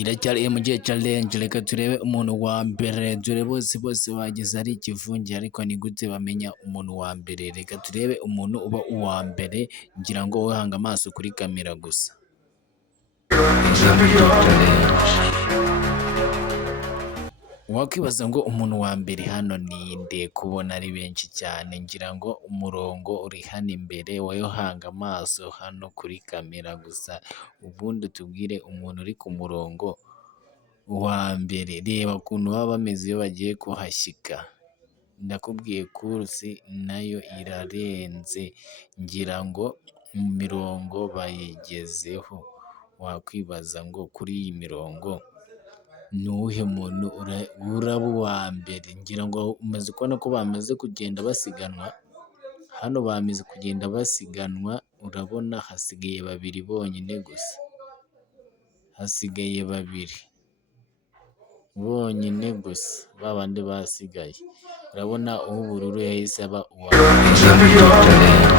Iracyari mu gihe challenge, reka turebe umuntu wa mbere, dore bose bagize ari ikivunge, ariko ni gute bamenya umuntu wa mbere? Reka turebe umuntu uba uwa mbere, ngira ngo wowe hanga amaso kuri kamera gusa. Wakwibaza ngo umuntu wa mbere hano ninde, kubona ari benshi cyane, ngira ngo umurongo uri hano imbere, wowe hanga amaso hano kuri kamera gusa, ubundi tubwire umuntu uri ku murongo wa mbere. Reba ukuntu baba bameze iyo bagiye kuhashyika, ndakubwiye kursi nayo irarenze, ngira ngo imirongo bayigezeho. Wakwibaza ngo kuri iyi mirongo ni uwuhe muntu uraba uwa mbere? Ngira ngo umaze kubona ko bamaze kugenda basiganwa, hano bamaze kugenda basiganwa, urabona hasigaye babiri bonyine gusa, hasigaye babiri bonyine gusa, ba bandi basigaye. Urabona uw'ubururu yahise aba uwa mbere.